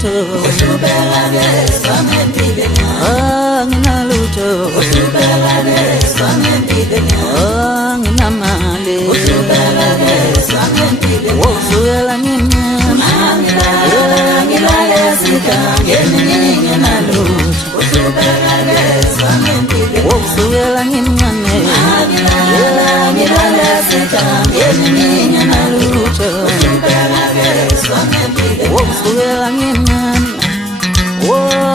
nginalutho uhlupeka ke samempile nginalutho uhlupeka ke samempile nginamali uhlupeka ke samempile wosuyela ngilale sikangeni nginalutho uhlupeka ke samempile wosuyela ngimncane ngilale sikangeni nginalutho uhlupeka ke samempile wosuyela ngimncane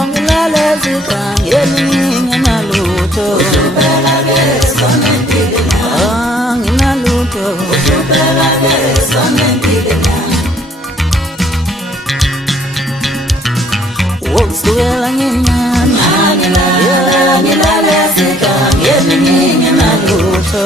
ngilale sikangeni nginalutho uhlupeka ke samempile nginalutho uhlupeka ke samempile wosuyela ngimncane ngilale sikangeni nginalutho